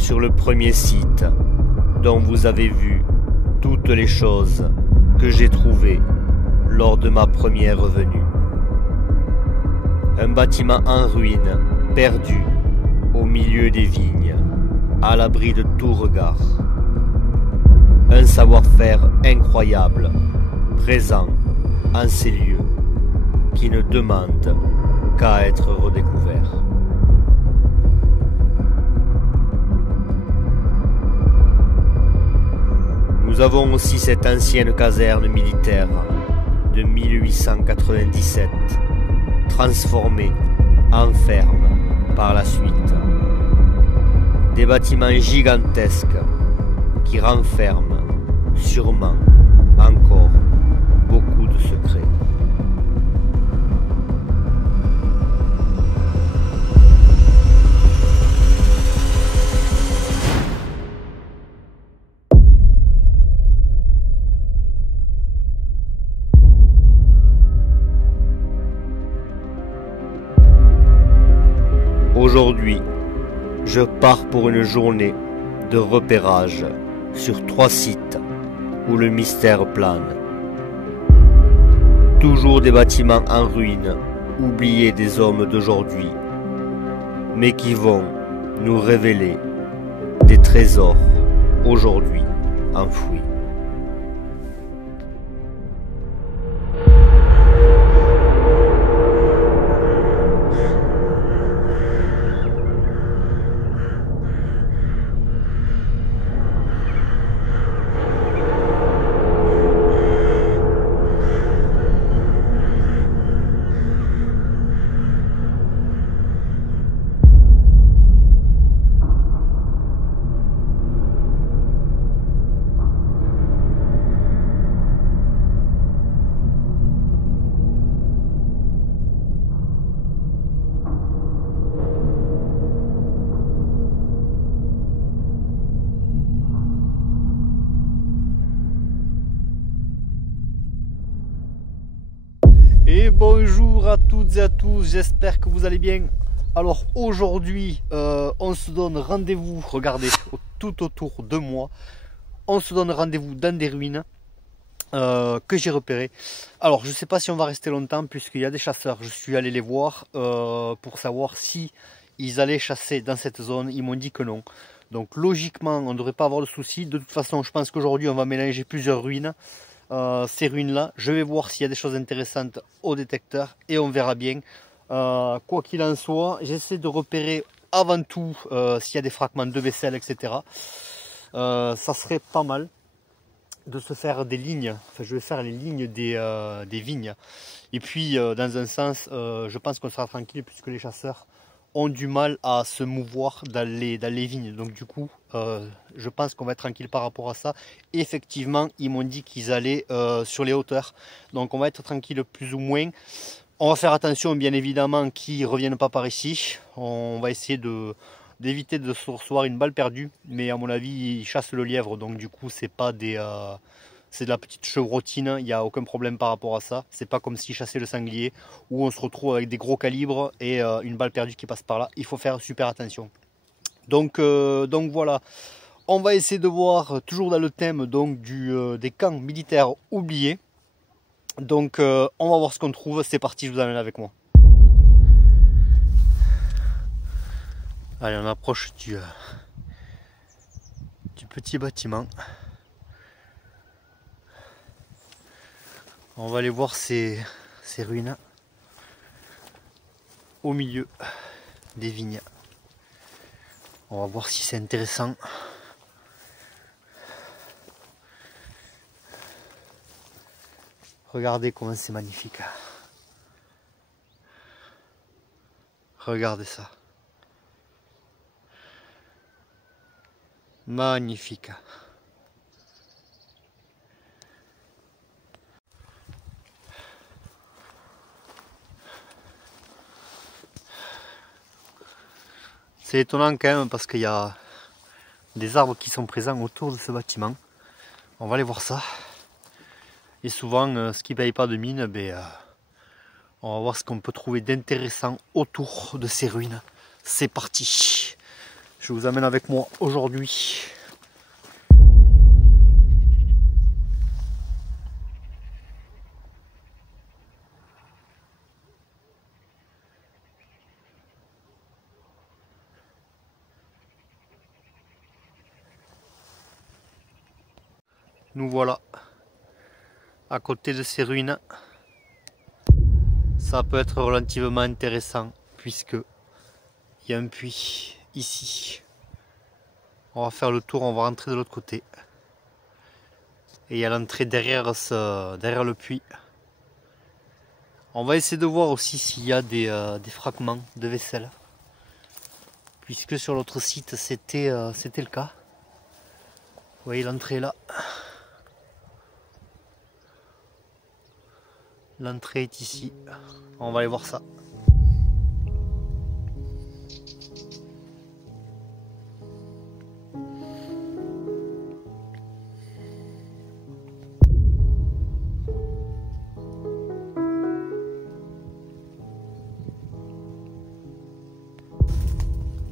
sur le premier site dont vous avez vu toutes les choses que j'ai trouvées lors de ma première venue. Un bâtiment en ruine, perdu, au milieu des vignes, à l'abri de tout regard. Un savoir-faire incroyable, présent en ces lieux, qui ne demande qu'à être redécouvert. Nous avons aussi cette ancienne caserne militaire de 1897, transformée en ferme par la suite. Des bâtiments gigantesques qui renferment sûrement encore beaucoup de secrets. Aujourd'hui, je pars pour une journée de repérage sur 3 sites où le mystère plane. Toujours des bâtiments en ruine, oubliés des hommes d'aujourd'hui, mais qui vont nous révéler des trésors aujourd'hui enfouis. Et bonjour à toutes et à tous, j'espère que vous allez bien. Alors aujourd'hui, on se donne rendez-vous, regardez, tout autour de moi, on se donne rendez-vous dans des ruines que j'ai repérées. Alors je ne sais pas si on va rester longtemps puisqu'il y a des chasseurs, je suis allé les voir pour savoir si ils allaient chasser dans cette zone, ils m'ont dit que non. Donc logiquement, on ne devrait pas avoir de soucis. De toute façon, je pense qu'aujourd'hui, on va mélanger plusieurs ruines. Ces ruines là, je vais voir s'il y a des choses intéressantes au détecteur et on verra bien. Quoi qu'il en soit, j'essaie de repérer avant tout s'il y a des fragments de vaisselle, etc. Ça serait pas mal de se faire des lignes. Enfin, je vais faire les lignes des vignes. Et puis dans un sens, je pense qu'on sera tranquille puisque les chasseurs ont du mal à se mouvoir dans les vignes. Donc du coup, je pense qu'on va être tranquille par rapport à ça. Et effectivement, ils m'ont dit qu'ils allaient sur les hauteurs. Donc on va être tranquille plus ou moins. On va faire attention bien évidemment qu'ils ne reviennent pas par ici. On va essayer d'éviter de se recevoir une balle perdue. Mais à mon avis, ils chassent le lièvre. Donc du coup, c'est pas des... c'est de la petite chevrotine, il n'y a aucun problème par rapport à ça. C'est pas comme si chasser le sanglier où on se retrouve avec des gros calibres et une balle perdue qui passe par là. Il faut faire super attention. Donc voilà, on va essayer de voir toujours dans le thème donc, des camps militaires oubliés. Donc on va voir ce qu'on trouve. C'est parti, je vous emmène avec moi. Allez, on approche du petit bâtiment. On va aller voir ces ruines au milieu des vignes. On va voir si c'est intéressant. Regardez comment c'est magnifique. Regardez ça. Magnifique. C'est étonnant quand même parce qu'il y a des arbres qui sont présents autour de ce bâtiment. On va aller voir ça. Et souvent, ce qui ne paye pas de mine, on va voir ce qu'on peut trouver d'intéressant autour de ces ruines. C'est parti. Je je vous amène avec moi aujourd'hui. Nous voilà à côté de ces ruines. Ça peut être relativement intéressant puisque il y a un puits ici. On va faire le tour, on va rentrer de l'autre côté. Et il y a l'entrée derrière le puits. On va essayer de voir aussi s'il y a des fragments de vaisselle. Puisque sur l'autre site c'était le cas. Vous voyez l'entrée est là. L'entrée est ici. On va aller voir ça.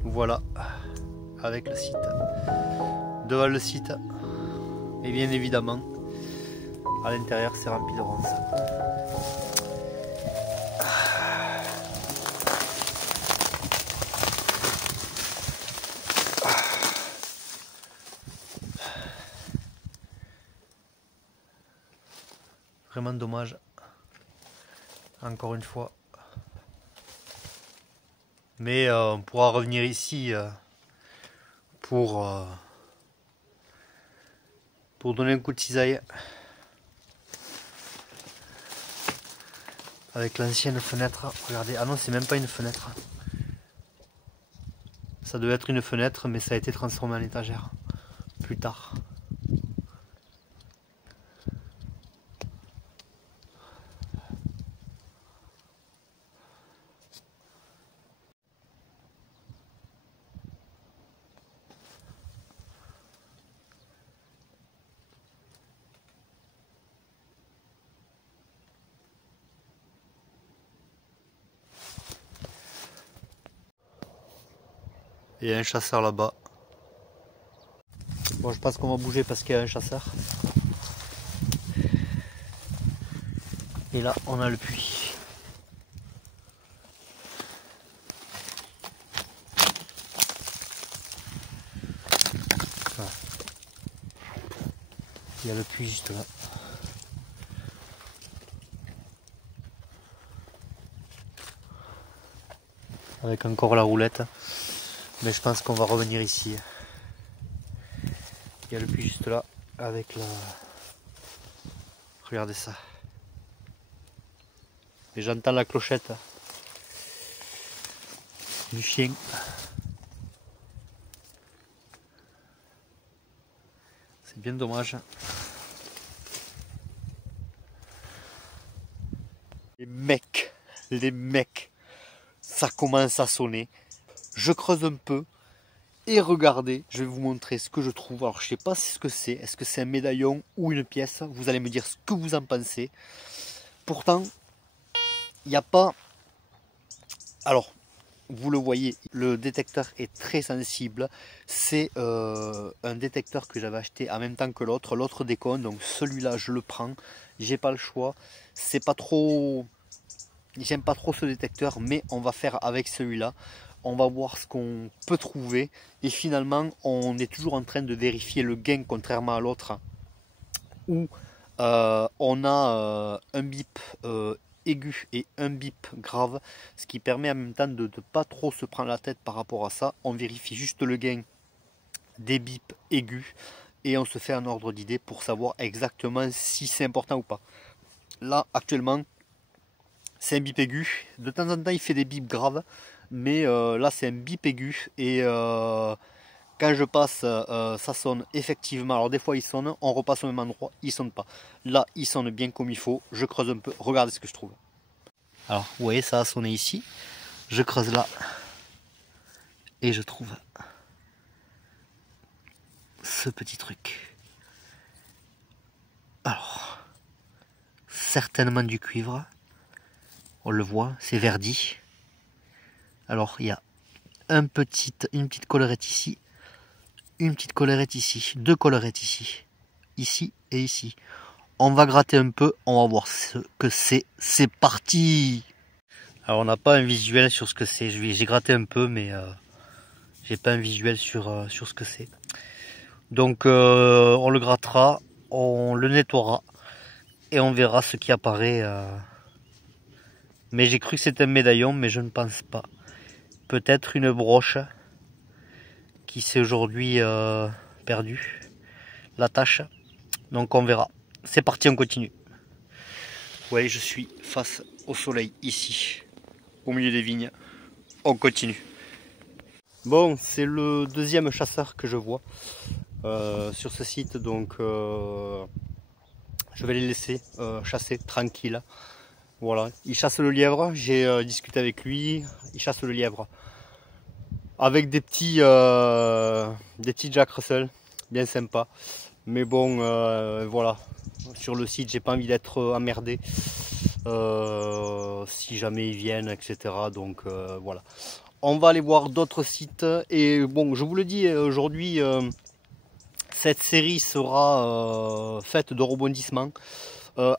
Voilà, avec le site. Devant le site. Et bien évidemment, à l'intérieur c'est rempli de ronces. Vraiment dommage. Encore une fois. Mais on pourra revenir ici pour donner un coup de cisaille. Avec l'ancienne fenêtre. Regardez, ah non, c'est même pas une fenêtre. Ça devait être une fenêtre, mais ça a été transformé en étagère plus tard. Il y a un chasseur là-bas. Bon, je pense qu'on va bouger parce qu'il y a un chasseur. Et là, on a le puits. Voilà. Il y a le puits juste là. Avec encore la roulette. Mais je pense qu'on va revenir ici. Il y a le puits juste là. Avec la... Regardez ça. Et j'entends la clochette du chien. C'est bien dommage. Les mecs, ça commence à sonner. Je creuse un peu et regardez, je vais vous montrer ce que je trouve. Alors je sais pas ce que c'est. Est-ce que c'est un médaillon ou une pièce? Vous allez me dire ce que vous en pensez. Pourtant, il n'y a pas... Alors, vous le voyez, le détecteur est très sensible. C'est un détecteur que j'avais acheté en même temps que l'autre. L'autre déconne, donc celui-là, je le prends. J'ai pas le choix. C'est pas trop... J'aime pas trop ce détecteur, mais on va faire avec celui-là. On va voir ce qu'on peut trouver. Et finalement, on est toujours en train de vérifier le gain, contrairement à l'autre, où on a un bip aigu et un bip grave, ce qui permet en même temps de ne pas trop se prendre la tête par rapport à ça. On vérifie juste le gain des bips aigus et on se fait un ordre d'idée pour savoir exactement si c'est important ou pas. Là, actuellement, c'est un bip aigu. De temps en temps, il fait des bips graves, mais là, c'est un bip aigu et quand je passe, ça sonne effectivement. Alors des fois il sonne, on repasse au même endroit, il sonne pas. Là, il sonne bien comme il faut. Je creuse un peu, regardez ce que je trouve. Alors, vous voyez, ça a sonné ici. Je creuse là. Et je trouve ce petit truc. Alors, certainement du cuivre. On le voit, c'est verdi. Alors, il y a une petite collerette ici, une petite collerette ici, deux collerettes ici, ici et ici. On va gratter un peu, on va voir ce que c'est. C'est parti! Alors on n'a pas un visuel sur ce que c'est. J'ai gratté un peu, mais j'ai pas un visuel sur ce que c'est. Donc on le grattera, on le nettoiera et on verra ce qui apparaît. Mais j'ai cru que c'était un médaillon, mais je ne pense pas. Peut-être une broche qui s'est aujourd'hui perdue, la tâche. Donc on verra. C'est parti, on continue. Ouais, je suis face au soleil ici, au milieu des vignes. On continue. Bon, c'est le deuxième chasseur que je vois sur ce site, donc je vais les laisser chasser tranquille. Voilà, il chasse le lièvre, j'ai discuté avec lui, il chasse le lièvre avec des petits Jack Russell, bien sympa. Mais bon, voilà, sur le site, j'ai pas envie d'être emmerdé si jamais ils viennent, etc. Donc voilà, on va aller voir d'autres sites. Et bon, je vous le dis, aujourd'hui, cette série sera faite de rebondissements.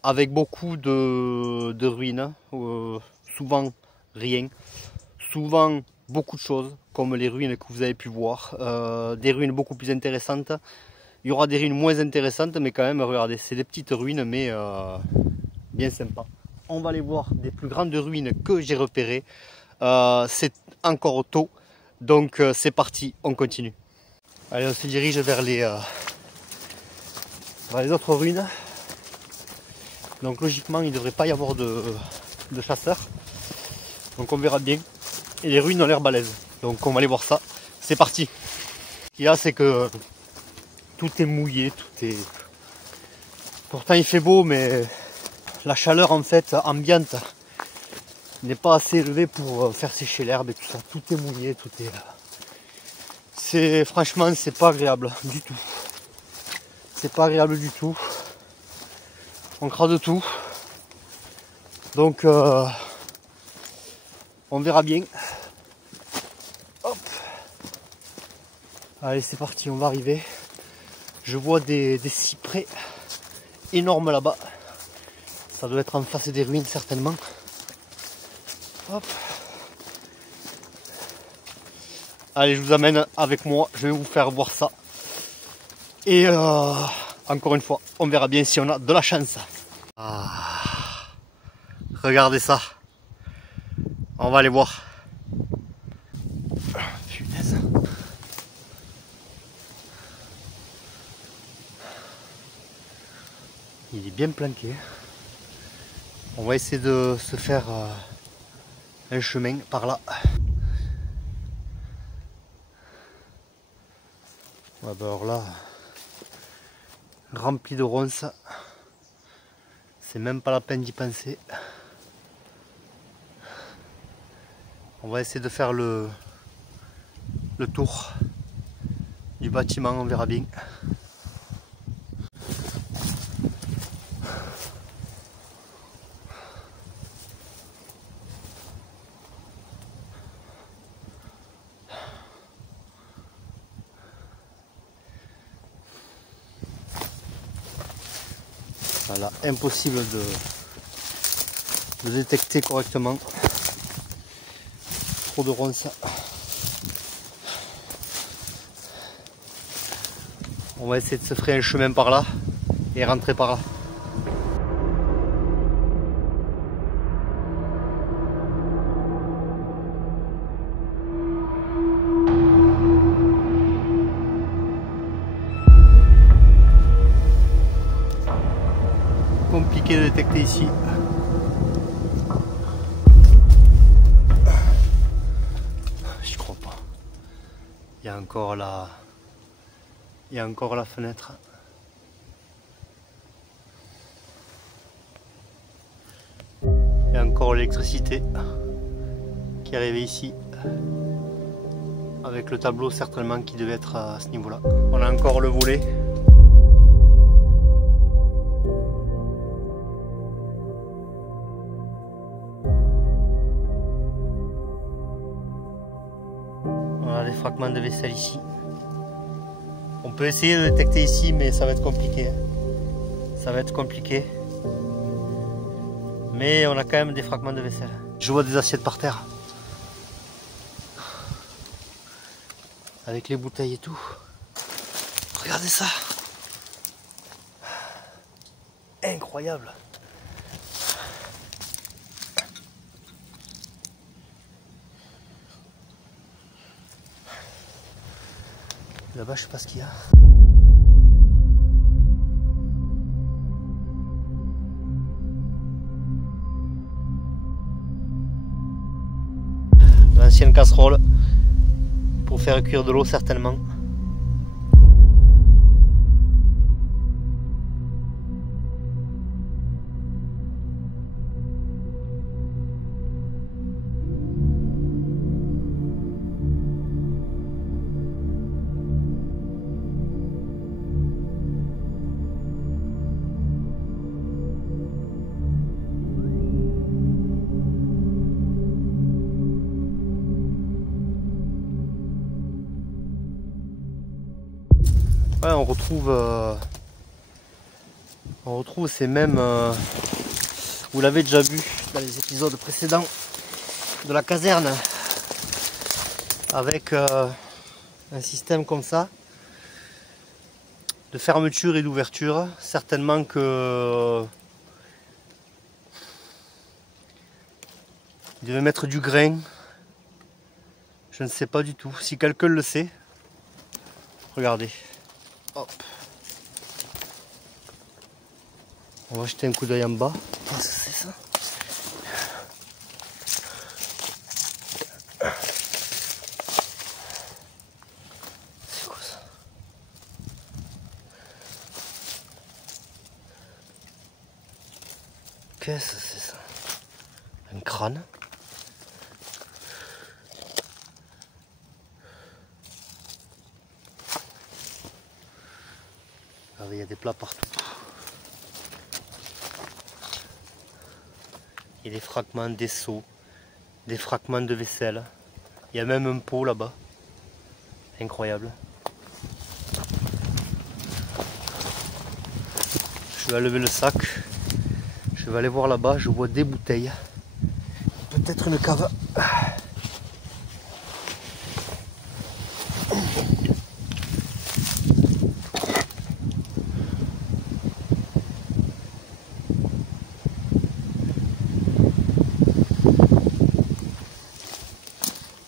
Avec beaucoup de ruines, souvent rien, souvent beaucoup de choses, comme les ruines que vous avez pu voir, des ruines beaucoup plus intéressantes. Il y aura des ruines moins intéressantes, mais quand même, regardez, c'est des petites ruines, mais bien sympa. On va aller voir des plus grandes ruines que j'ai repérées. C'est encore tôt, donc c'est parti, on continue. Allez, on se dirige vers les autres ruines. Donc logiquement, il ne devrait pas y avoir de chasseurs. Donc on verra bien. Et les ruines ont l'air balèzes. Donc on va aller voir ça. C'est parti. Ce qu'il y a, c'est que tout est mouillé, tout est... Pourtant il fait beau, mais la chaleur en fait ambiante n'est pas assez élevée pour faire sécher l'herbe et tout ça. Tout est mouillé, tout est... Franchement, c'est pas agréable du tout. C'est pas agréable du tout. On crade tout. Donc on verra bien. Hop. Allez, c'est parti, on va arriver. Je vois des cyprès énormes là-bas. Ça doit être en face des ruines certainement. Hop. Allez, je vous amène avec moi, je vais vous faire voir ça. Et encore une fois, on verra bien si on a de la chance. Ah, regardez ça. On va aller voir. Punaise. Il est bien planqué. On va essayer de se faire un chemin par là. Ouais, bah alors là, rempli de ronces. C'est même pas la peine d'y penser. On va essayer de faire le tour du bâtiment, on verra bien. Voilà, impossible de détecter correctement. Trop de ronces. On va essayer de se frayer un chemin par là et rentrer par là. Compliqué de détecter ici. Je crois pas. Il y a encore la fenêtre. Il y a encore l'électricité qui est arrivée ici. Avec le tableau certainement qui devait être à ce niveau-là. On a encore le volet. fragments de vaisselle ici. On peut essayer de détecter ici, mais ça va être compliqué. Ça va être compliqué. Mais on a quand même des fragments de vaisselle. Je vois des assiettes par terre. Avec les bouteilles et tout. Regardez ça. Incroyable. Là-bas, je sais pas ce qu'il y a. L'ancienne casserole pour faire cuire de l'eau certainement. Ouais, on retrouve ces mêmes. Vous l'avez déjà vu dans les épisodes précédents de la caserne, avec un système comme ça de fermeture et d'ouverture. Certainement que il devait mettre du grain. Je ne sais pas du tout. Si quelqu'un le sait, regardez. Hop. On va jeter un coup d'œil en bas. Qu'est-ce que c'est ça? C'est quoi ça? Qu'est-ce que c'est ça? Un crâne? Regardez, il y a des plats partout. Il y a des fragments, des seaux, des fragments de vaisselle. Il y a même un pot là-bas. Incroyable. Je vais lever le sac. Je vais aller voir là-bas. Je vois des bouteilles. Peut-être une cave.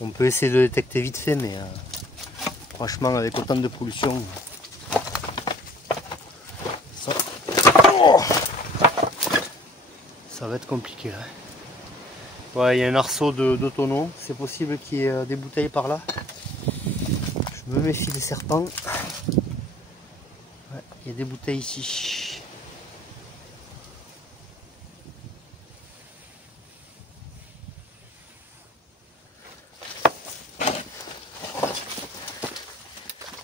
On peut essayer de détecter vite fait, mais franchement, avec autant de pollution, ça va être compliqué. Là. Ouais, il y a un arceau de tonneau. C'est possible qu'il y ait des bouteilles par là. Je me méfie des serpents. Ouais, il y a des bouteilles ici.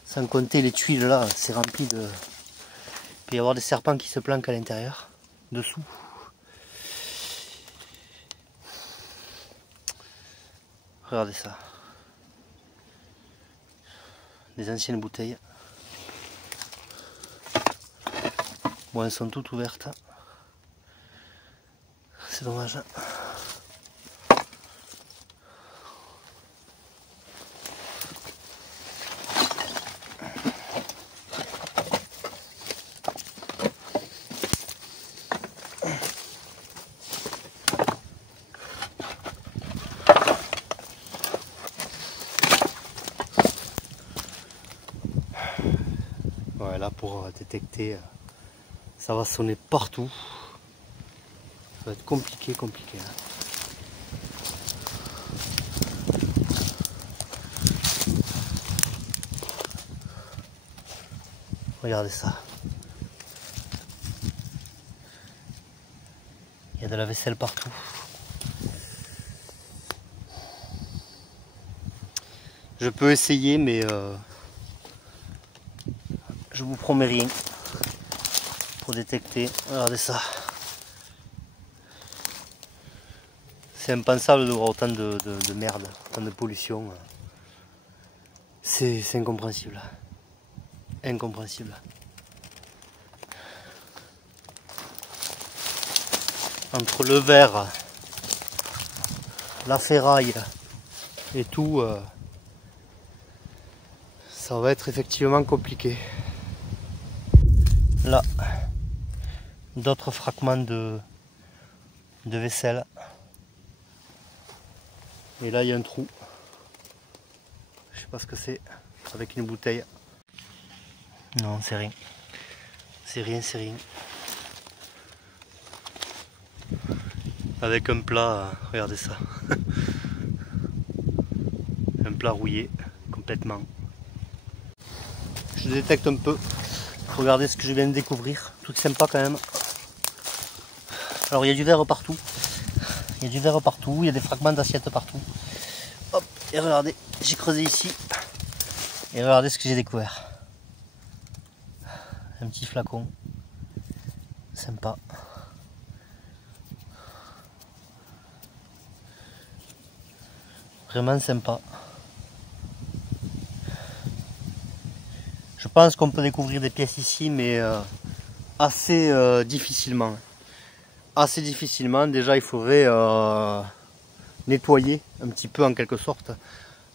Sans compter les tuiles là, c'est rempli de... Il peut y avoir des serpents qui se planquent à l'intérieur, dessous. Regardez ça. Des anciennes bouteilles. Bon, elles sont toutes ouvertes. C'est dommage. Ouais, là pour détecter, ça va sonner partout. Ça va être compliqué. Hein. Regardez ça. Il y a de la vaisselle partout. Je peux essayer, mais je vous promets rien pour détecter. Regardez ça. C'est impensable de voir autant de merde, autant de pollution. C'est incompréhensible. Incompréhensible. Entre le verre, la ferraille et tout, ça va être effectivement compliqué. Là, d'autres fragments de vaisselle. Et là, il y a un trou. Je sais pas ce que c'est, avec une bouteille. Non, c'est rien. C'est rien, c'est rien. Avec un plat, regardez ça. Un plat rouillé, complètement. Je détecte un peu. Regardez ce que je viens de découvrir. Tout sympa quand même. Alors il y a du verre partout. Il y a du verre partout, il y a des fragments d'assiettes partout. Hop, et regardez, j'ai creusé ici. Et regardez ce que j'ai découvert. Un petit flacon. Sympa. Vraiment sympa. Je pense qu'on peut découvrir des pièces ici, mais assez difficilement. Assez difficilement. Déjà, il faudrait nettoyer un petit peu en quelque sorte.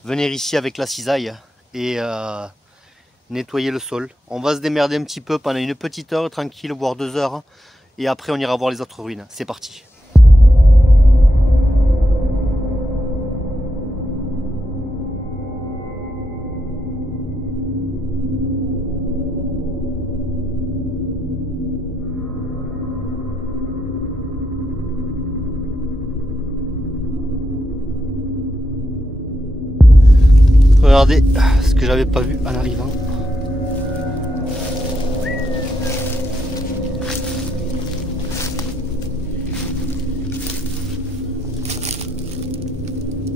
Venir ici avec la cisaille et nettoyer le sol. On va se démerder un petit peu pendant une petite heure tranquille, voire 2 heures. Et après, on ira voir les autres ruines. C'est parti. Regardez ce que j'avais pas vu en arrivant.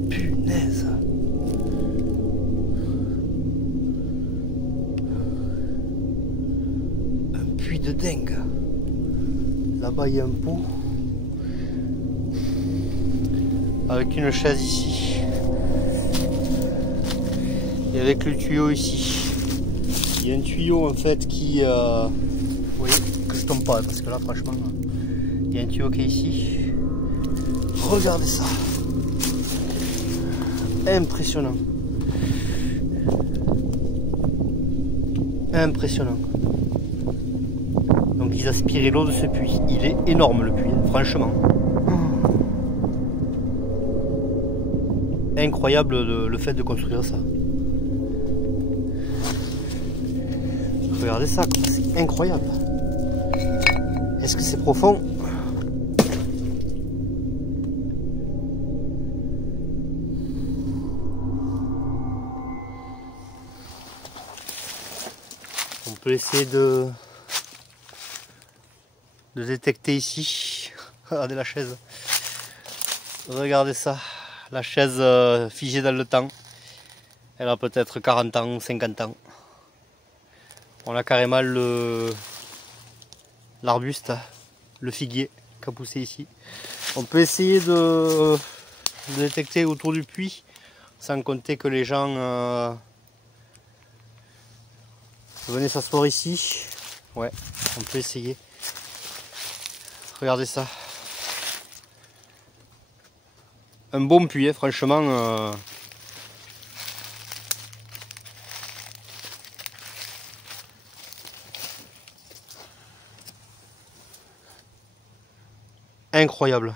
Punaise. Un puits de dingue. Là-bas il y a un pot. Avec une chaise ici. Et avec le tuyau ici, il y a un tuyau en fait qui, vous voyez, que je tombe pas parce que là franchement, il y a un tuyau qui est ici. Regardez ça, impressionnant, impressionnant. Donc ils aspiraient l'eau de ce puits. Il est énorme le puits, franchement. Incroyable le fait de construire ça. Regardez ça, c'est incroyable. Est-ce que c'est profond? On peut essayer de détecter ici. Regardez la chaise. Regardez ça. La chaise figée dans le temps. Elle a peut-être 40 ans, 50 ans. On a carrément l'arbuste, le figuier qui a poussé ici. On peut essayer de détecter autour du puits, sans compter que les gens venaient s'asseoir ici. Ouais, on peut essayer. Regardez ça. Un bon puits, franchement. Incroyable.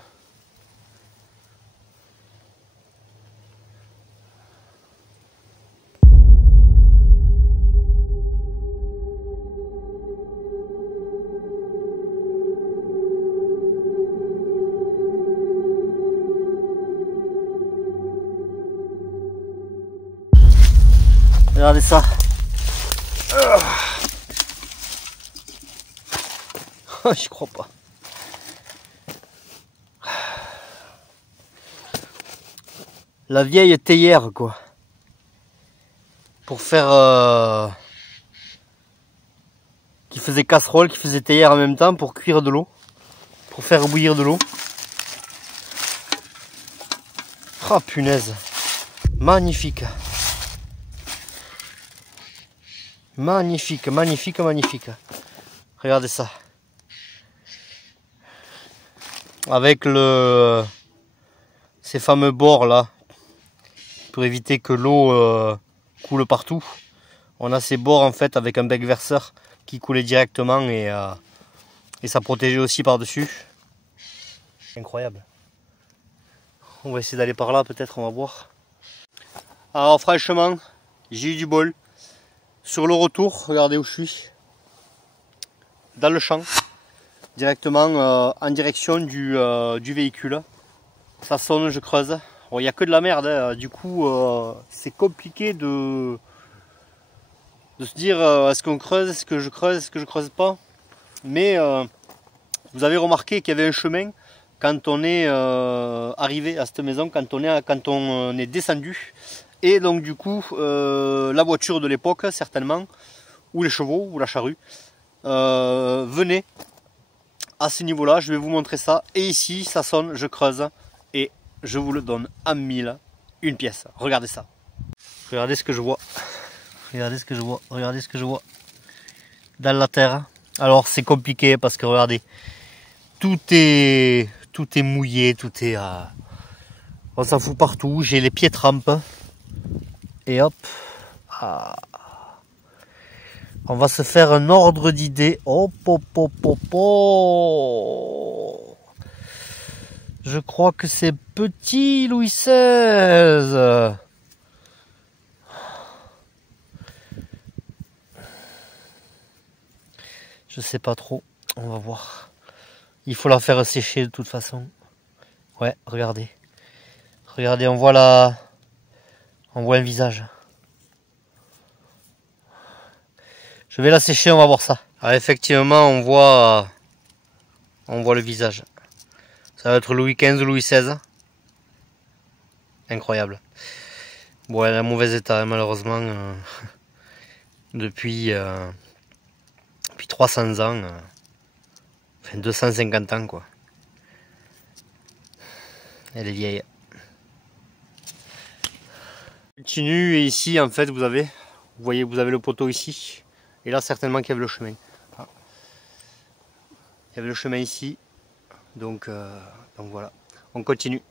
Regardez ça. J'y crois pas. La vieille théière quoi. Pour faire qui faisait casserole, qui faisait théière en même temps pour cuire de l'eau. Pour faire bouillir de l'eau. Ah punaise. Magnifique. Magnifique, magnifique, magnifique. Regardez ça. Avec ces fameux bords là, pour éviter que l'eau coule partout. On a ces bords en fait avec un bec verseur qui coulait directement et ça protégeait aussi par-dessus. Incroyable. On va essayer d'aller par là, peut-être, on va voir. Alors franchement, j'ai eu du bol. Sur le retour, regardez où je suis. Dans le champ, directement en direction du véhicule. Ça sonne, je creuse. Bon, il n'y a que de la merde, hein. Du coup c'est compliqué de se dire est-ce qu'on creuse, est-ce que je creuse pas. Mais vous avez remarqué qu'il y avait un chemin quand on est arrivé à cette maison, quand on est descendu. Et donc du coup la voiture de l'époque certainement, ou les chevaux, ou la charrue, venait à ce niveau là. Je vais vous montrer ça. Et ici ça sonne, je creuse et je vous le donne à 1000 une pièce. Regardez ça. Regardez ce que je vois. Regardez ce que je vois. Regardez ce que je vois dans la terre. Alors c'est compliqué parce que regardez, tout est mouillé, tout est on s'en fout partout. J'ai les pieds trempes et hop, on va se faire un ordre d'idée. Hop, hop, hop, hop, hop. Je crois que c'est petit Louis XVI. Je sais pas trop, on va voir. Il faut la faire sécher de toute façon. Ouais, regardez. Regardez, on voit un visage. Je vais la sécher, on va voir ça. Alors effectivement, on voit le visage. Ça va être Louis XV ou Louis XVI. Incroyable. Bon, elle est en mauvais état, malheureusement. Depuis 300 ans. Enfin, 250 ans, quoi. Elle est vieille. Continue, et ici, en fait, vous avez le poteau ici. Et là, certainement qu'il y avait le chemin. Ah. Il y avait le chemin ici. Donc voilà. On continue.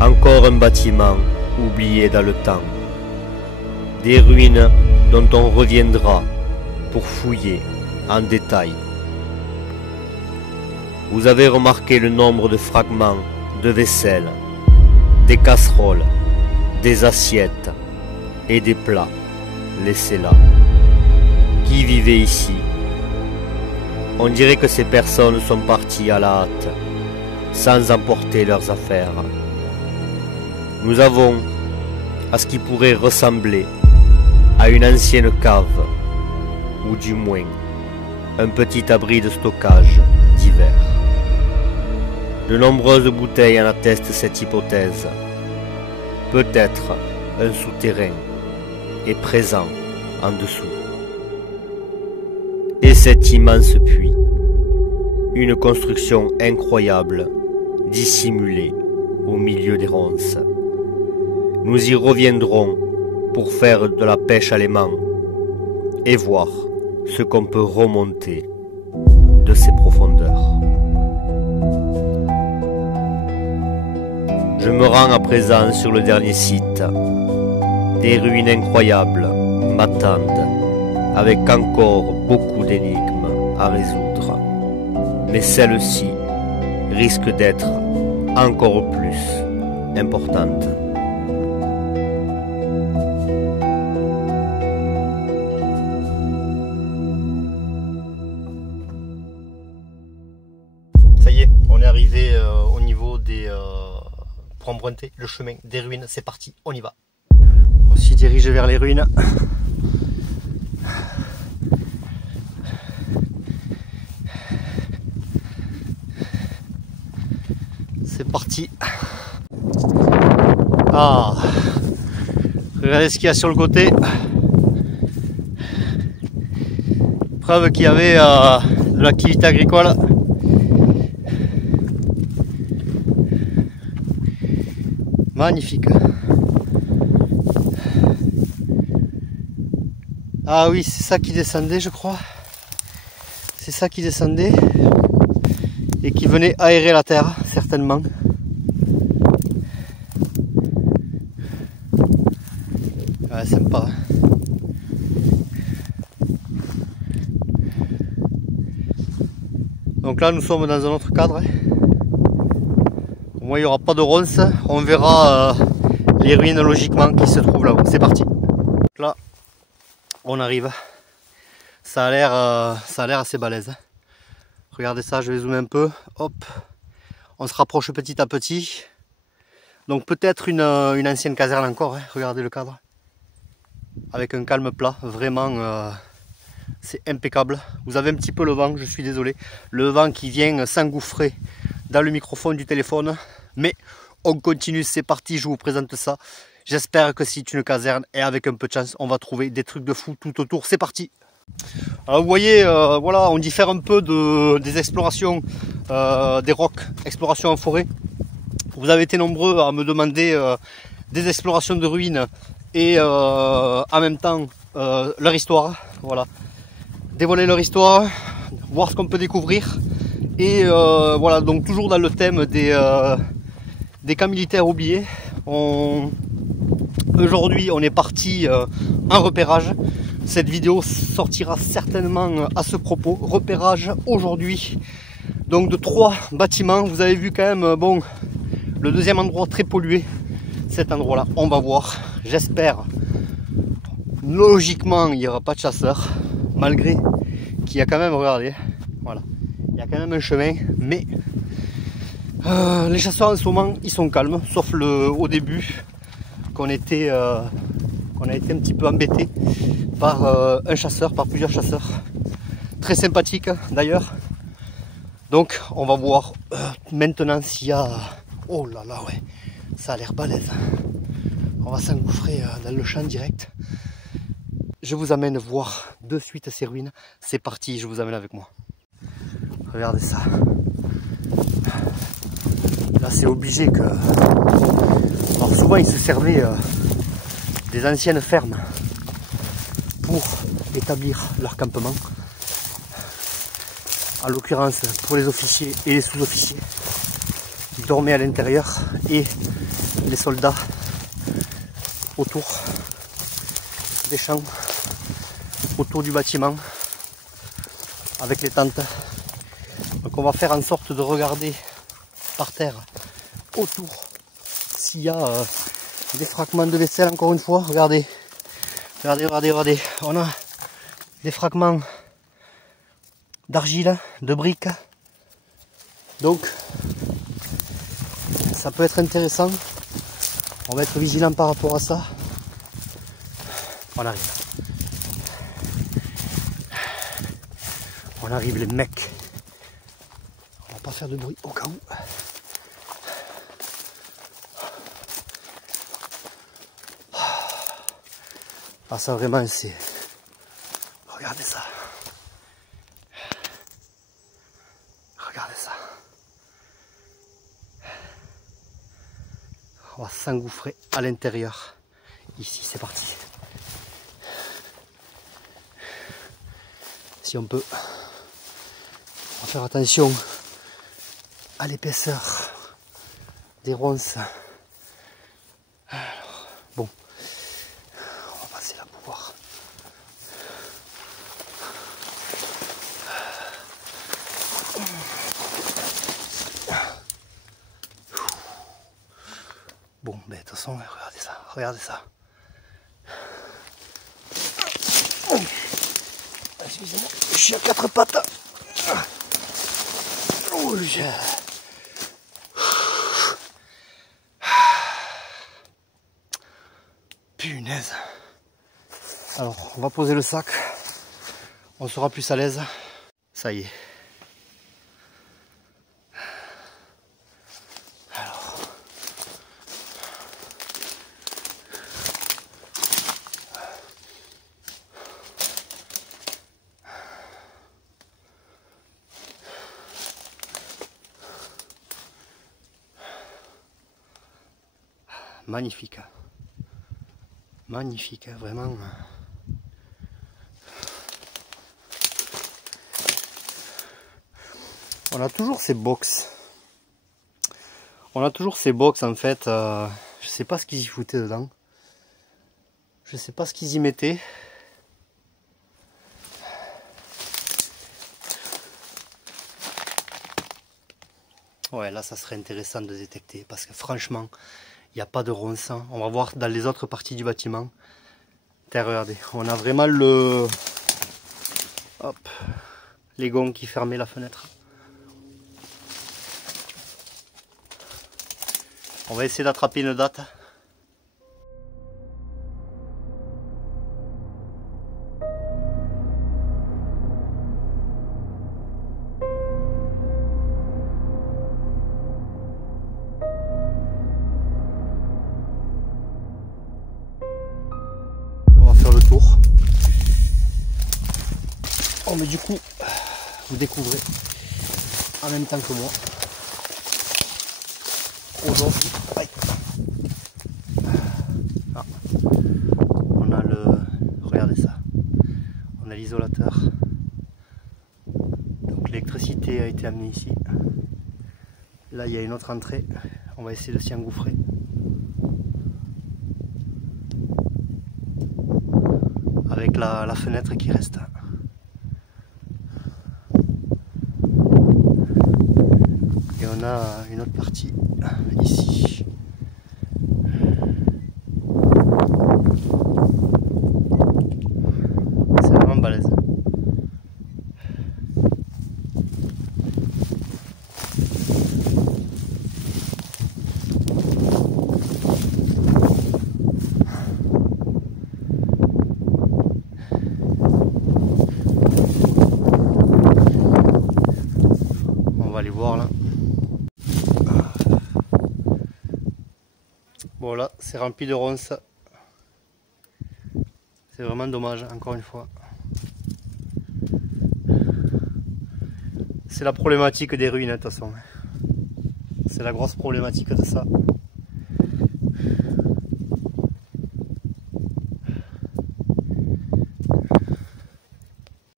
Encore un bâtiment oublié dans le temps. Des ruines dont on reviendra pour fouiller en détail. Vous avez remarqué le nombre de fragments de vaisselle, des casseroles, des assiettes et des plats laissés là. Qui vivait ici? On dirait que ces personnes sont parties à la hâte, sans emporter leurs affaires. Nous avons à ce qui pourrait ressembler à une ancienne cave, ou du moins un petit abri de stockage d'hiver. De nombreuses bouteilles en attestent cette hypothèse. Peut-être un souterrain est présent en dessous. Et cet immense puits, une construction incroyable, dissimulée au milieu des ronces. Nous y reviendrons pour faire de la pêche à l'aimant et voir ce qu'on peut remonter de ces profondeurs. Je me rends à présent sur le dernier site. Des ruines incroyables m'attendent, avec encore beaucoup d'énigmes à résoudre. Mais celle-ci risque d'être encore plus importante. arrivé au niveau des... pour emprunter le chemin des ruines. C'est parti, on y va. On s'y dirige vers les ruines. C'est parti. Ah, regardez ce qu'il y a sur le côté. Preuve qu'il y avait de l'activité agricole. Magnifique. Ah oui, c'est ça qui descendait, je crois. C'est ça qui descendait et qui venait aérer la terre, certainement. Ouais, sympa. Donc là, nous sommes dans un autre cadre. Au moins, il n'y aura pas de ronces. On verra les ruines logiquement qui se trouvent là-haut. C'est parti. Là, on arrive. Ça a l'air assez balèze. Regardez ça, je vais zoomer un peu. Hop. On se rapproche petit à petit. Donc peut-être une ancienne caserne encore. Hein. Regardez le cadre. Avec un calme plat. Vraiment, c'est impeccable. Vous avez un petit peu le vent, je suis désolé. Le vent qui vient s'engouffrer dans le microphone du téléphone. Mais on continue, c'est parti, je vous présente ça. J'espère que c'est une caserne et avec un peu de chance, on va trouver des trucs de fou tout autour. C'est parti. Alors vous voyez, voilà, on diffère un peu des explorations des rocs, exploration en forêt. Vous avez été nombreux à me demander des explorations de ruines et en même temps leur histoire. Voilà, dévoiler leur histoire, voir ce qu'on peut découvrir. Et voilà, donc toujours dans le thème des camps militaires oubliés. Aujourd'hui, on est parti en repérage. Cette vidéo sortira certainement à ce propos. Repérage aujourd'hui. Donc de 3 bâtiments. Vous avez vu quand même, bon, le deuxième endroit très pollué. Cet endroit-là, on va voir. J'espère. Logiquement, il n'y aura pas de chasseurs. Malgré qu'il y a quand même, regardez, voilà. Il y a quand même un chemin. Mais les chasseurs en ce moment, ils sont calmes. Sauf au début. On a été un petit peu embêté par un chasseur, par plusieurs chasseurs. Très sympathique d'ailleurs. Donc on va voir maintenant s'il y a... Oh là là, ouais, ça a l'air balèze. On va s'engouffrer dans le champ direct. Je vous amène voir de suite ces ruines. C'est parti, je vous amène avec moi. Regardez ça. Là c'est obligé que... Alors souvent ils se servaient des anciennes fermes pour établir leur campement. En l'occurrence pour les officiers et les sous-officiers. Ils dormaient à l'intérieur et les soldats autour des champs, autour du bâtiment avec les tentes. Donc on va faire en sorte de regarder par terre autour s'il y a des fragments de vaisselle. Encore une fois, regardez, regardez, on a des fragments d'argile, de briques, donc ça peut être intéressant. On va être vigilant par rapport à ça. On arrive les mecs. On va pas faire de bruit au cas où. Ah ça vraiment c'est... Regardez ça. Regardez ça. On va s'engouffrer à l'intérieur. Ici c'est parti. Si on peut. On va faire attention à l'épaisseur des ronces. Alors, bon. On va passer là pour voir. Bon, ben de toute façon, regardez ça. Excusez-moi, je suis à 4 pattes. Punaise. Alors, on va poser le sac. On sera plus à l'aise. Ça y est. Alors. Magnifique. Magnifique, vraiment. On a toujours ces box. On a toujours ces box en fait. Je sais pas ce qu'ils y foutaient dedans. Je sais pas ce qu'ils y mettaient. Ouais, là ça serait intéressant de détecter parce que franchement, il n'y a pas de ronçon. On va voir dans les autres parties du bâtiment. Regardez, on a vraiment le... Hop, les gonds qui fermaient la fenêtre. On va essayer d'attraper une date. On va faire le tour. Oh mais du coup, vous découvrez en même temps que moi. Aujourd'hui, ah, on a le, regardez ça, on a l'isolateur, donc l'électricité a été amenée ici. Là il y a une autre entrée, on va essayer de s'y engouffrer. Avec la fenêtre qui reste. Et on a une autre partie ici. C'est vraiment balèze. On va aller voir là. Bon là, c'est rempli de ronces. C'est vraiment dommage, encore une fois. C'est la problématique des ruines, de toute façon. C'est la grosse problématique de ça.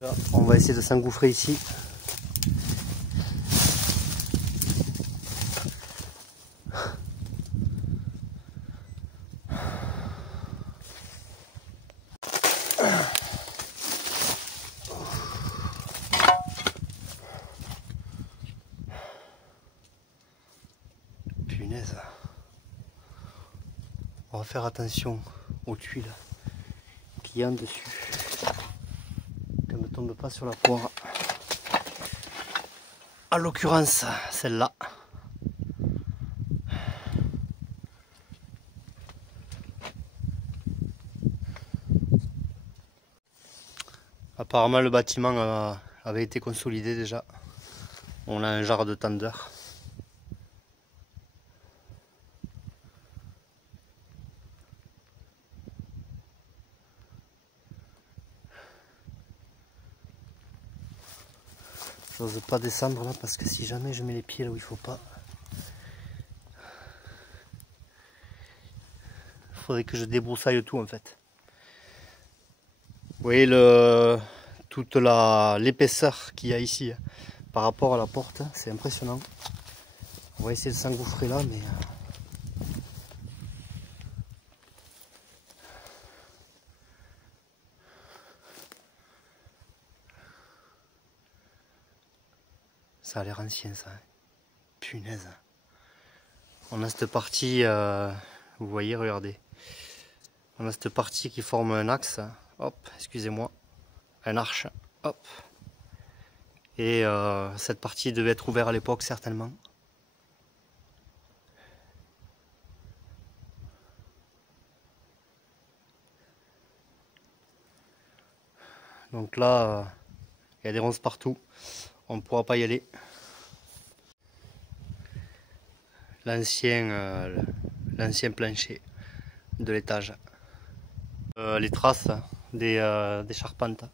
Là, on va essayer de s'engouffrer ici. Punaise. On va faire attention aux tuiles qu'il y a dessus. Qu'elles ne tombent pas sur la poire. En l'occurrence, celle-là. Apparemment le bâtiment avait été consolidé déjà. On a un genre de tendeur. J'ose pas descendre là parce que si jamais je mets les pieds là où il faut pas, il faudrait que je débroussaille tout en fait. Vous voyez toute l'épaisseur qu'il y a ici par rapport à la porte, c'est impressionnant. On va essayer de s'engouffrer là, mais ça a l'air ancien ça. Punaise. On a cette partie, vous voyez, regardez. On a cette partie qui forme un axe. Hop, excusez-moi. Un arche. Hop. Et cette partie devait être ouverte à l'époque certainement. Donc là, il y a des ronces partout. On ne pourra pas y aller. L'ancien plancher de l'étage. Les traces des charpentes.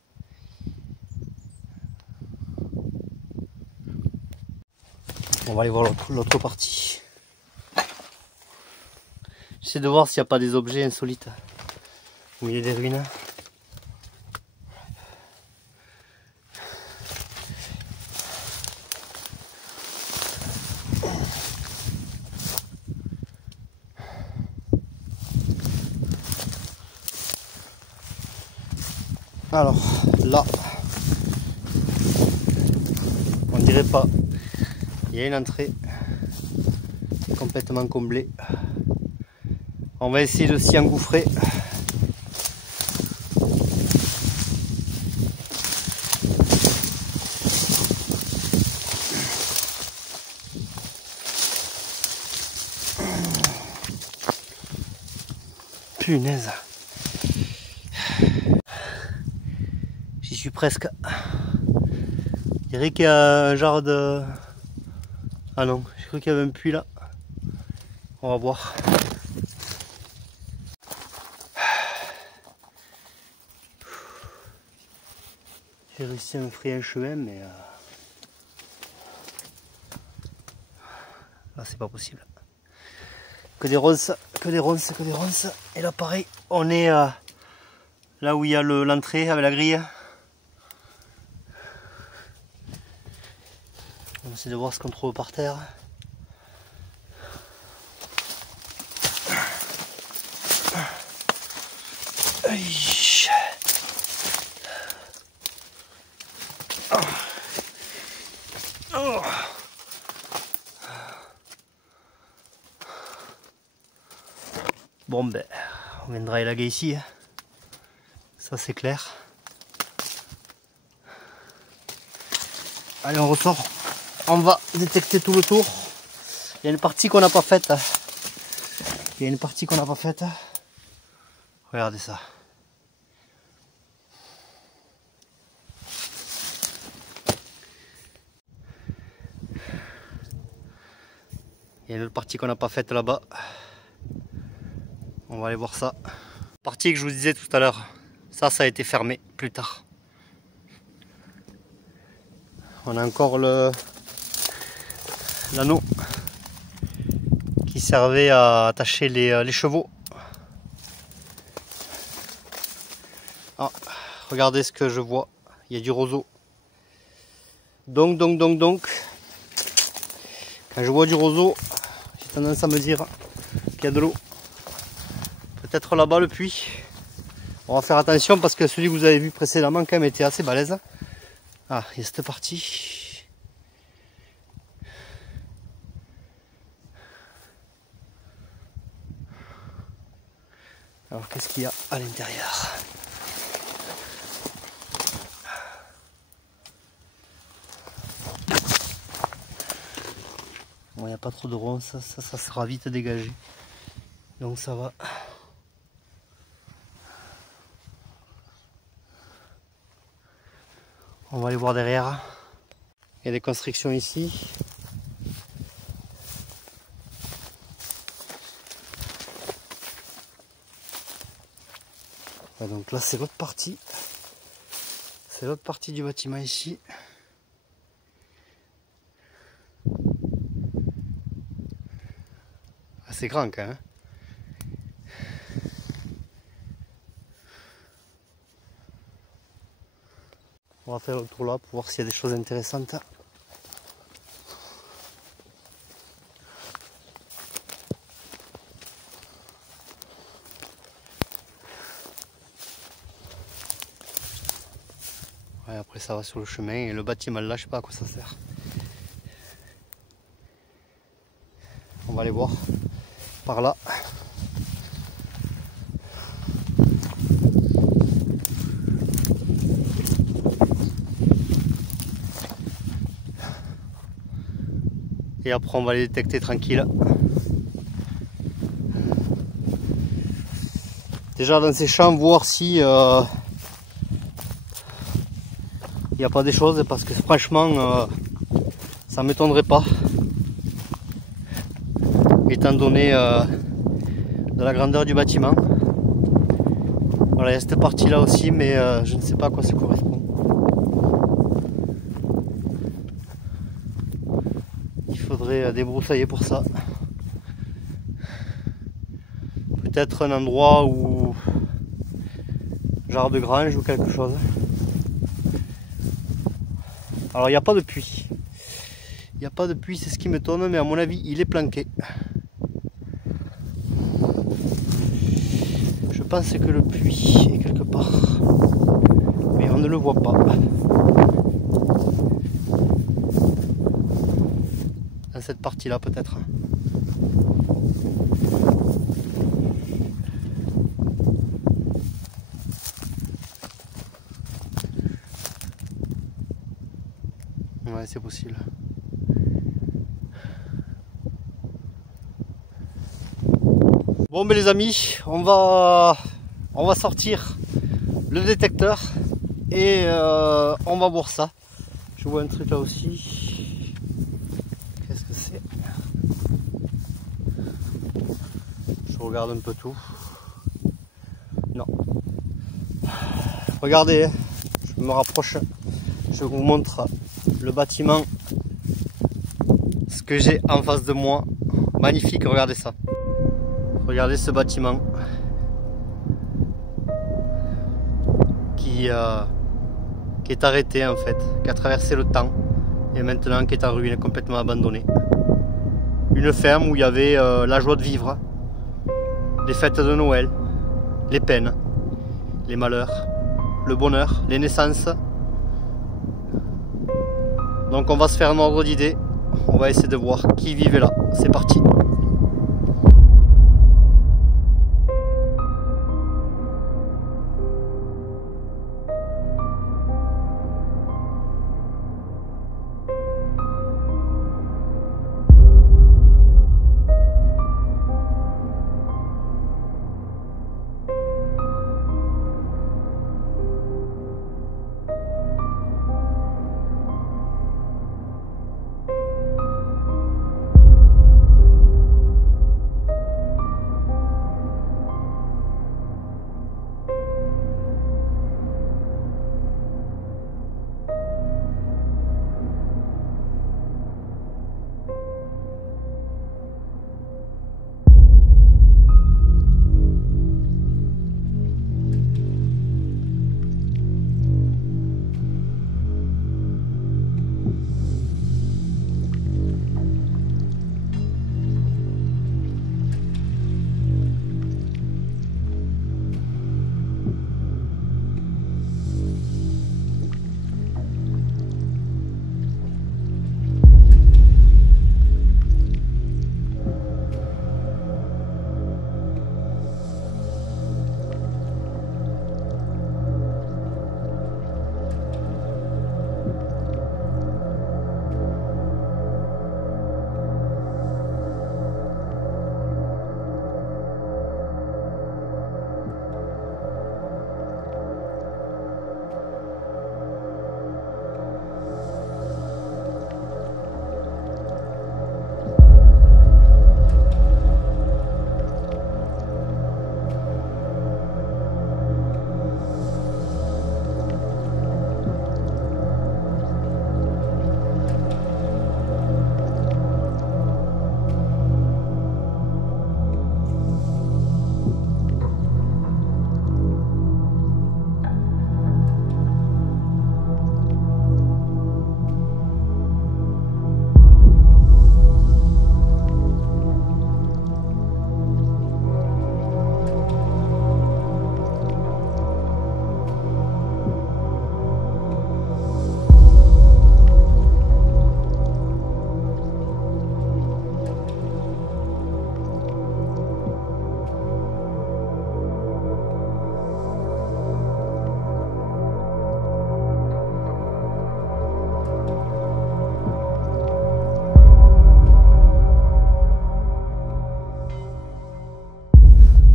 On va aller voir l'autre partie. J'essaie de voir s'il n'y a pas des objets insolites au milieu des ruines. Alors là, on dirait pas. Il y a une entrée complètement comblée. On va essayer de s'y engouffrer. Punaise. J'y suis presque. Je dirais qu'il y a un genre de... Ah non, j'ai cru qu'il y avait un puits là. On va voir. J'ai réussi à me frayer un chemin, mais là c'est pas possible. Que des ronces, que des ronces, que des ronces. Et là pareil, on est là où il y a l'entrée avec la grille. On essaie de voir ce qu'on trouve par terre. Bon ben, on viendra élaguer ici, ça c'est clair. Allez, on ressort, on va détecter tout le tour. Il y a une partie qu'on n'a pas faite. Il y a une partie qu'on n'a pas faite. Regardez ça. Il y a une autre partie qu'on n'a pas faite là-bas. On va aller voir ça. Partie que je vous disais tout à l'heure. Ça a été fermé plus tard. On a encore l'anneau qui servait à attacher les chevaux. Ah, regardez ce que je vois. Il y a du roseau. Donc, quand je vois du roseau, j'ai tendance à me dire qu'il y a de l'eau. Peut-être là-bas le puits. On va faire attention parce que celui que vous avez vu précédemment quand même était assez balèze. Ah, il y a cette partie. Alors qu'est-ce qu'il y a à l'intérieur? Bon, il n'y a pas trop de ronces, ça sera vite dégagé. Donc ça va. On va aller voir derrière. Il y a des constructions ici. Et donc là c'est l'autre partie. C'est l'autre partie du bâtiment ici. Assez grand quand même. On va faire le tour là pour voir s'il y a des choses intéressantes. Ouais, après ça va sur le chemin et le bâtiment là, je sais pas à quoi ça sert. On va aller voir par là. Et après on va les détecter tranquille. Déjà dans ces champs, voir si il n'y a pas des choses, parce que franchement ça m'étonnerait pas, étant donné de la grandeur du bâtiment. Voilà, il y a cette partie là aussi, mais je ne sais pas à quoi ça correspond. Il faudrait débroussailler pour ça. Peut-être un endroit où genre de grange ou quelque chose. Alors il n'y a pas de puits. Il n'y a pas de puits, c'est ce qui m'étonne, mais à mon avis il est planqué. Je pense que le puits est quelque part, mais on ne le voit pas. Dans cette partie là peut-être. Ouais, c'est possible. Bon, mais les amis, on va sortir le détecteur et on va voir ça. Je vois un truc là aussi. Qu'est-ce que c'est? Je regarde un peu tout. Non. Regardez, je me rapproche. Je vous montre le bâtiment, ce que j'ai en face de moi. Magnifique, regardez ça. Regardez ce bâtiment qui est arrêté en fait, qui a traversé le temps et maintenant qui est en ruine, complètement abandonné. Une ferme où il y avait la joie de vivre, les fêtes de Noël, les peines, les malheurs, le bonheur, les naissances. Donc on va se faire un ordre d'idée, on va essayer de voir qui vivait là. C'est parti.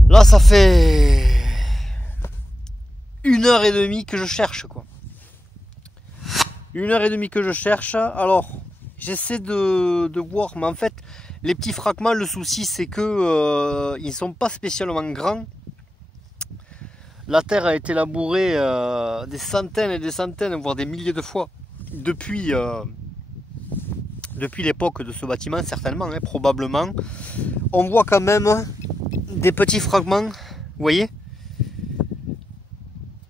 Là, ça fait 1h30 que je cherche, quoi. 1h30 que je cherche. Alors, j'essaie de voir, mais en fait, les petits fragments, le souci, c'est que ils ne sont pas spécialement grands. La terre a été labourée des centaines et des centaines, voire des milliers de fois depuis l'époque de ce bâtiment, certainement, hein, probablement. On voit quand même des petits fragments, vous voyez.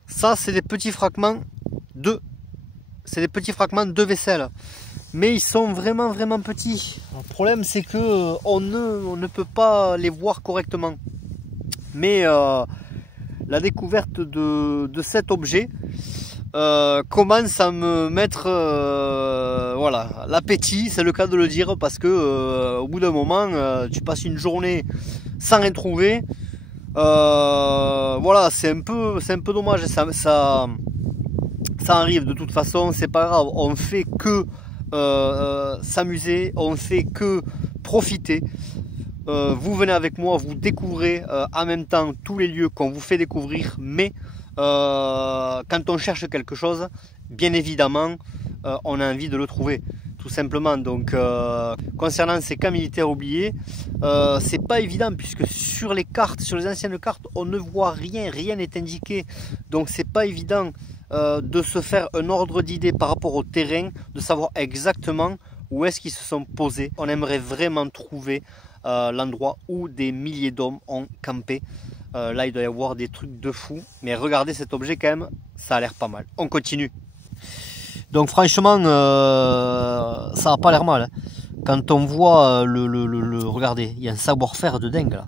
Ça, c'est des petits fragments de vaisselle. Mais ils sont vraiment petits. Le problème, c'est que on ne peut pas les voir correctement. Mais la découverte de cet objet commence à me mettre voilà, l'appétit, c'est le cas de le dire, parce que au bout d'un moment, tu passes une journée sans rien trouver. Voilà, c'est un peu dommage. Ça arrive de toute façon, c'est pas grave. On fait que s'amuser, on fait que profiter. Vous venez avec moi, vous découvrez en même temps tous les lieux qu'on vous fait découvrir, mais quand on cherche quelque chose, bien évidemment, on a envie de le trouver, tout simplement. Donc, concernant ces camps militaires oubliés, c'est pas évident, puisque sur les cartes, sur les anciennes cartes, on ne voit rien n'est indiqué. Donc, c'est pas évident de se faire un ordre d'idée par rapport au terrain, de savoir exactement où est-ce qu'ils se sont posés. On aimerait vraiment trouver l'endroit où des milliers d'hommes ont campé. Là, il doit y avoir des trucs de fou. Mais regardez cet objet quand même, ça a l'air pas mal. On continue. Donc franchement, ça n'a pas l'air mal. Quand on voit regardez, il y a un savoir-faire de dingue là.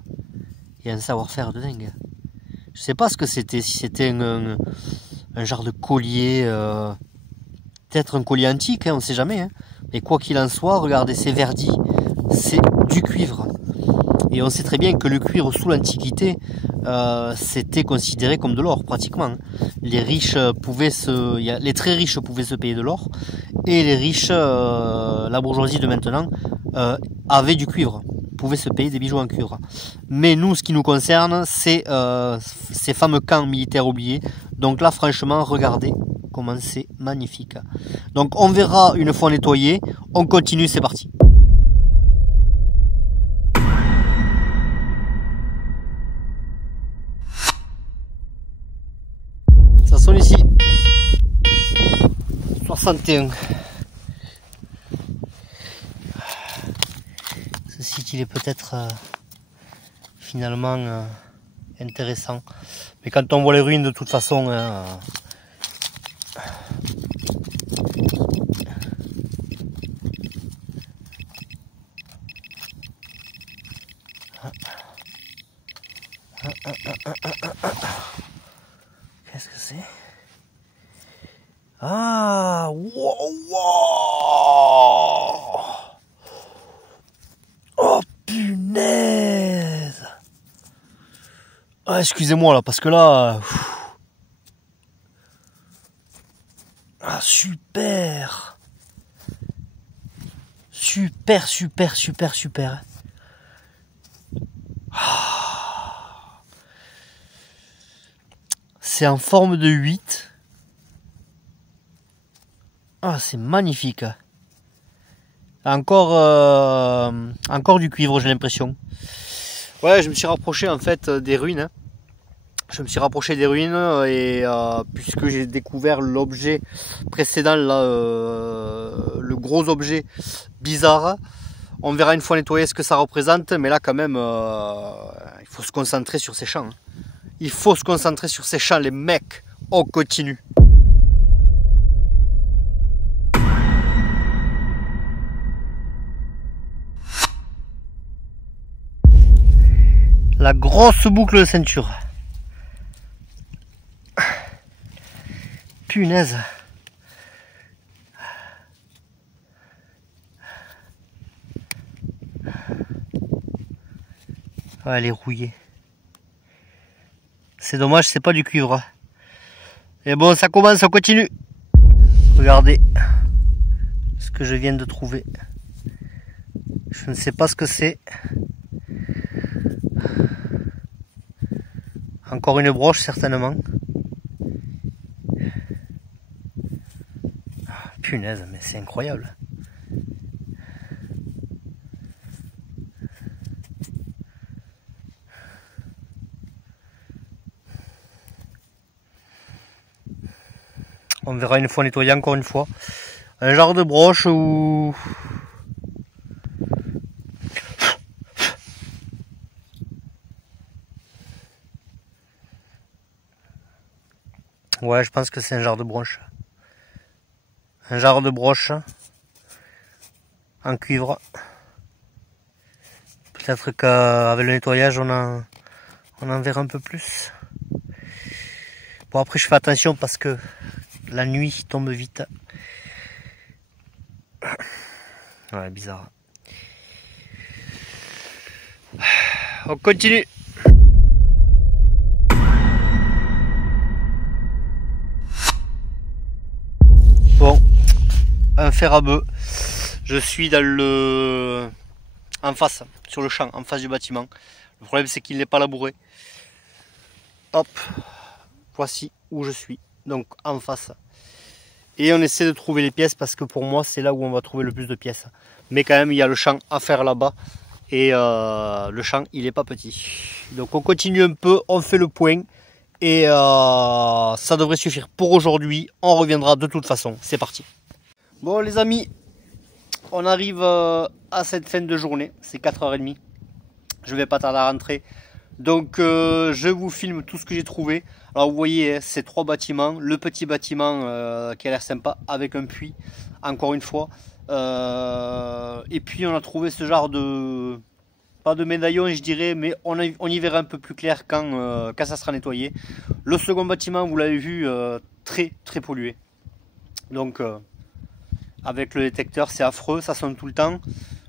Il y a un savoir-faire de dingue. Je sais pas ce que c'était, si c'était un genre de collier, peut-être un collier antique, hein, on ne sait jamais. Hein. Mais quoi qu'il en soit, regardez, c'est verdi, c'est du cuivre. Et on sait très bien que le cuivre sous l'Antiquité, c'était considéré comme de l'or pratiquement. Les riches pouvaient les très riches pouvaient se payer de l'or, et les riches, la bourgeoisie de maintenant, avaient du cuivre, pouvaient se payer des bijoux en cuivre. Mais nous, ce qui nous concerne, c'est ces fameux camps militaires oubliés. Donc là, franchement, regardez comment c'est magnifique. Donc on verra une fois nettoyé. On continue, c'est parti. Ça sonne ici. 61. Ce site, il est peut-être finalement intéressant. Mais quand on voit les ruines, de toute façon, qu'est-ce que c'est? Ah, wow, wow. Oh punaise. Ah, excusez-moi là, parce que là, ah, super. Super. Ah. C'est en forme de 8. Ah, c'est magnifique. Encore du cuivre, j'ai l'impression. Ouais, je me suis rapproché en fait des ruines. Hein. Je me suis rapproché des ruines et puisque j'ai découvert l'objet précédent, là, le gros objet bizarre. On verra une fois nettoyé ce que ça représente, mais là quand même, il faut se concentrer sur ces champs. Hein. Il faut se concentrer sur ces champs, les mecs. On continue. La grosse boucle de ceinture. Punaise. Ouais, elle est rouillée. C'est dommage, c'est pas du cuivre. Et bon, ça commence, on continue. Regardez ce que je viens de trouver. Je ne sais pas ce que c'est. Encore une broche certainement. Punaise, mais c'est incroyable. On verra une fois nettoyé encore une fois. Un genre de broche ou... Ouais, je pense que c'est un genre de broche. Un genre de broche en cuivre. Peut-être qu'avec le nettoyage, on en verra un peu plus. Bon, après, je fais attention parce que la nuit tombe vite. Ouais, bizarre. On continue. Bon, un fer à bœuf. Je suis dans le... en face, sur le champ, en face du bâtiment. Le problème, c'est qu'il n'est pas labouré. Hop, voici où je suis, donc en face. Et on essaie de trouver les pièces parce que pour moi, c'est là où on va trouver le plus de pièces. Mais quand même, il y a le champ à faire là-bas. Et le champ, il n'est pas petit. Donc on continue un peu, on fait le point. Et ça devrait suffire pour aujourd'hui. On reviendra de toute façon. C'est parti. Bon les amis, on arrive à cette fin de journée. C'est 4h30. Je vais pas tarder à rentrer. Donc je vous filme tout ce que j'ai trouvé. Alors vous voyez, ces 3 bâtiments. Le petit bâtiment qui a l'air sympa avec un puits. Encore une fois. Et puis on a trouvé ce genre de... pas de médaillon je dirais, mais on y verra un peu plus clair quand ça sera nettoyé. Le second bâtiment, vous l'avez vu, très pollué. Donc avec le détecteur c'est affreux, ça sonne tout le temps.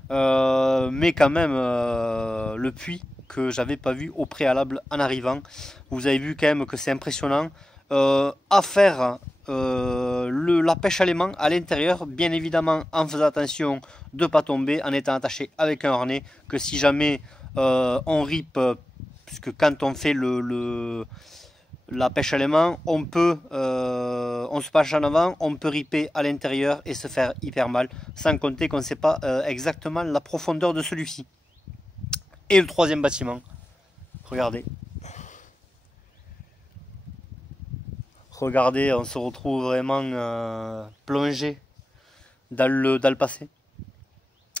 Mais quand même le puits que j'avais pas vu au préalable en arrivant. Vous avez vu quand même que c'est impressionnant. À faire la pêche à l'aimant à l'intérieur, bien évidemment en faisant attention de ne pas tomber, en étant attaché avec un harnais, que si jamais on rip, puisque quand on fait la pêche à l'aimant, on se penche en avant, on peut ripper à l'intérieur et se faire hyper mal, sans compter qu'on ne sait pas exactement la profondeur de celui-ci. Et le troisième bâtiment, regardez. Regardez, on se retrouve vraiment plongé dans le passé.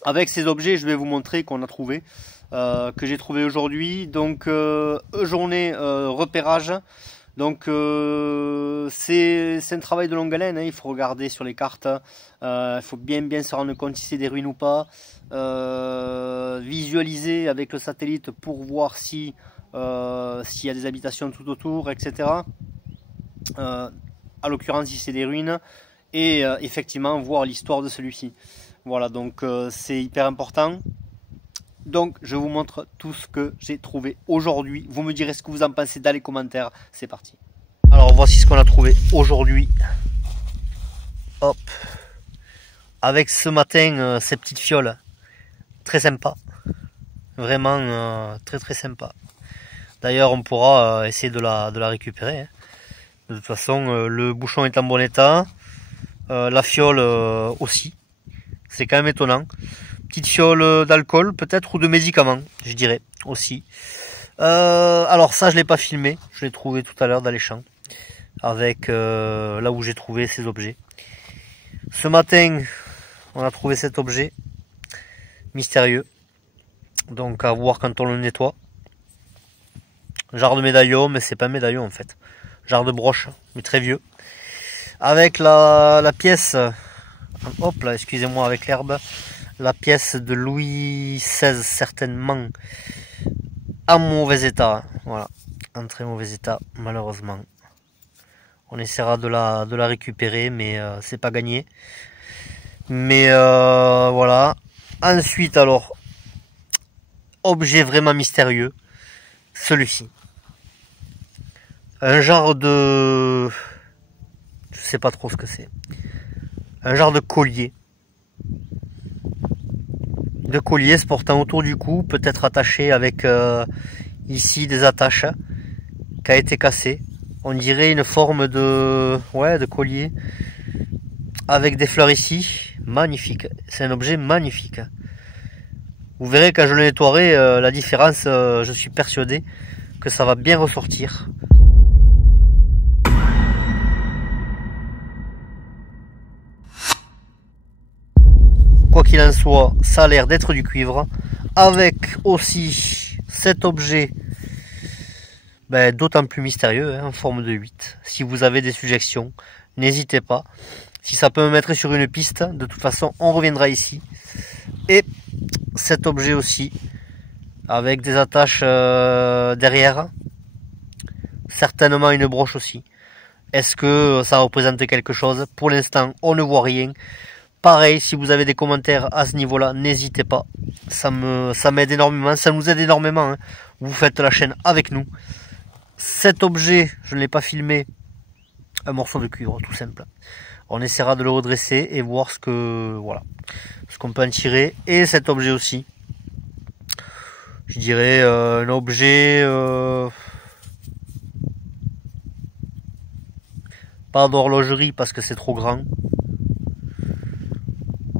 Avec ces objets, je vais vous montrer qu'on a trouvé, que j'ai trouvé aujourd'hui. Donc, journée repérage. Donc, c'est un travail de longue haleine. Hein. Il faut regarder sur les cartes. Il faut bien se rendre compte si c'est des ruines ou pas. Visualiser avec le satellite pour voir s'il y a des habitations tout autour, etc. À l'occurrence si c'est des ruines, et effectivement voir l'histoire de celui-ci. Voilà, donc c'est hyper important. Donc je vous montre tout ce que j'ai trouvé aujourd'hui. Vous me direz ce que vous en pensez dans les commentaires. C'est parti. Alors voici ce qu'on a trouvé aujourd'hui. Hop, avec ce matin ces petites fioles, très sympa, vraiment très sympa. D'ailleurs on pourra essayer de la récupérer, hein. De toute façon, le bouchon est en bon état, la fiole aussi, c'est quand même étonnant. Petite fiole d'alcool peut-être, ou de médicaments, je dirais aussi. Alors ça je l'ai pas filmé, je l'ai trouvé tout à l'heure dans les champs, avec là où j'ai trouvé ces objets. Ce matin, on a trouvé cet objet mystérieux, donc à voir quand on le nettoie. Genre de médaillon, mais c'est pas un médaillon en fait. Genre de broche, mais très vieux. Avec la pièce, hop là, excusez-moi avec l'herbe, la pièce de Louis XVI certainement, en mauvais état. Voilà, en très mauvais état, malheureusement. On essaiera de la récupérer, mais c'est pas gagné. Mais voilà. Ensuite, alors, objet vraiment mystérieux, celui-ci. Un genre de... je sais pas trop ce que c'est. Un genre de collier. De collier se portant autour du cou, peut-être attaché avec ici des attaches, qui a été cassé. On dirait une forme de... ouais, de collier. avec des fleurs ici, magnifique, c'est un objet magnifique. Vous verrez quand je le nettoierai la différence, je suis persuadé que ça va bien ressortir. Quoi qu'il en soit, ça a l'air d'être du cuivre, avec aussi cet objet d'autant plus mystérieux, en forme de 8. Si vous avez des suggestions, n'hésitez pas. Si ça peut me mettre sur une piste, de toute façon, on reviendra ici. Et cet objet aussi, avec des attaches derrière, certainement une broche aussi. Est-ce que ça représente quelque chose? Pour l'instant, on ne voit rien. Pareil, si vous avez des commentaires à ce niveau-là, n'hésitez pas. Ça m'aide énormément, ça nous aide énormément. Hein. Vous faites la chaîne avec nous. Cet objet, je ne l'ai pas filmé, un morceau de cuivre, tout simple. On essaiera de le redresser et voir ce qu'on peut en tirer. Et cet objet aussi, je dirais un objet pas d'horlogerie parce que c'est trop grand.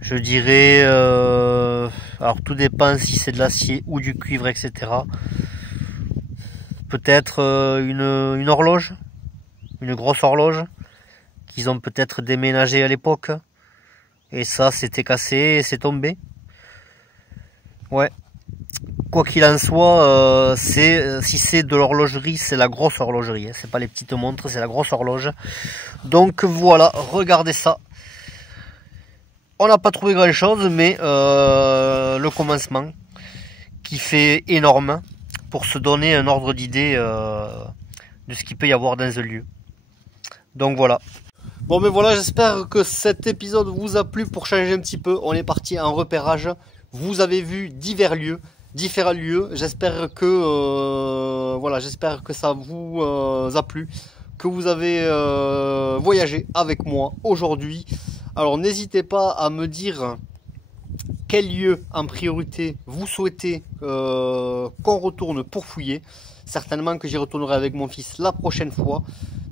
Je dirais alors tout dépend si c'est de l'acier ou du cuivre, etc. Peut-être une horloge, une grosse horloge qu'ils ont peut-être déménagé à l'époque et ça c'était cassé et c'est tombé. Ouais, quoi qu'il en soit, si c'est de l'horlogerie, c'est la grosse horlogerie, hein. C'est pas les petites montres, c'est la grosse horloge. Donc voilà, regardez ça. On n'a pas trouvé grand chose, mais le commencement qui fait énorme pour se donner un ordre d'idée de ce qu'il peut y avoir dans un lieu. Donc voilà. Bon mais voilà, j'espère que cet épisode vous a plu. Pour changer un petit peu, on est parti en repérage. Vous avez vu différents lieux. J'espère que j'espère que ça vous a plu, que vous avez voyagé avec moi aujourd'hui. Alors n'hésitez pas à me dire quel lieu en priorité vous souhaitez qu'on retourne pour fouiller. Certainement que j'y retournerai avec mon fils la prochaine fois.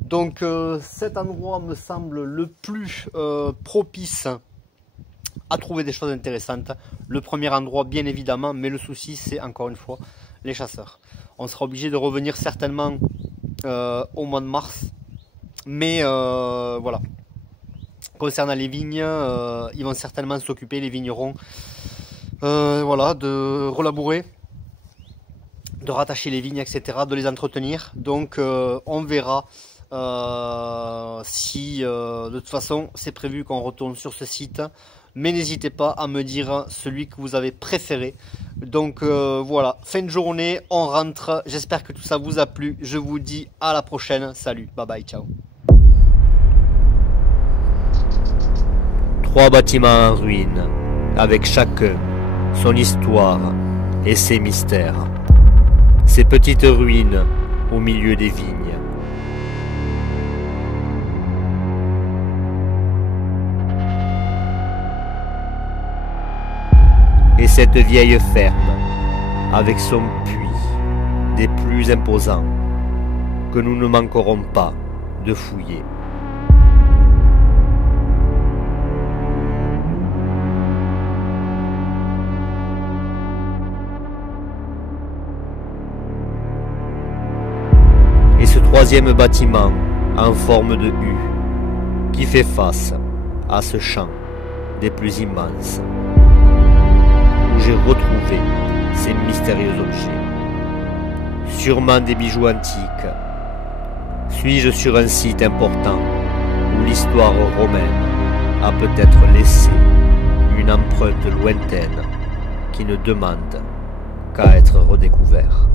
Donc cet endroit me semble le plus propice à trouver des choses intéressantes. Le premier endroit bien évidemment, mais le souci c'est encore une fois les chasseurs. On sera obligé de revenir certainement au mois de mars. Mais voilà. Concernant les vignes, ils vont certainement s'occuper, les vignerons, de relabourer, de rattacher les vignes, etc., de les entretenir. Donc on verra si de toute façon c'est prévu qu'on retourne sur ce site. Mais n'hésitez pas à me dire celui que vous avez préféré. Donc voilà, fin de journée, on rentre. J'espère que tout ça vous a plu. Je vous dis à la prochaine. Salut, bye bye, ciao. 3 bâtiments en ruine, avec chacun son histoire et ses mystères. Ces petites ruines au milieu des vignes. Et cette vieille ferme, avec son puits des plus imposants, que nous ne manquerons pas de fouiller. Et ce troisième bâtiment en forme de U qui fait face à ce champ des plus immenses où j'ai retrouvé ces mystérieux objets. Sûrement des bijoux antiques. Suis-je sur un site important où l'histoire romaine a peut-être laissé une empreinte lointaine qui ne demande qu'à être redécouverte?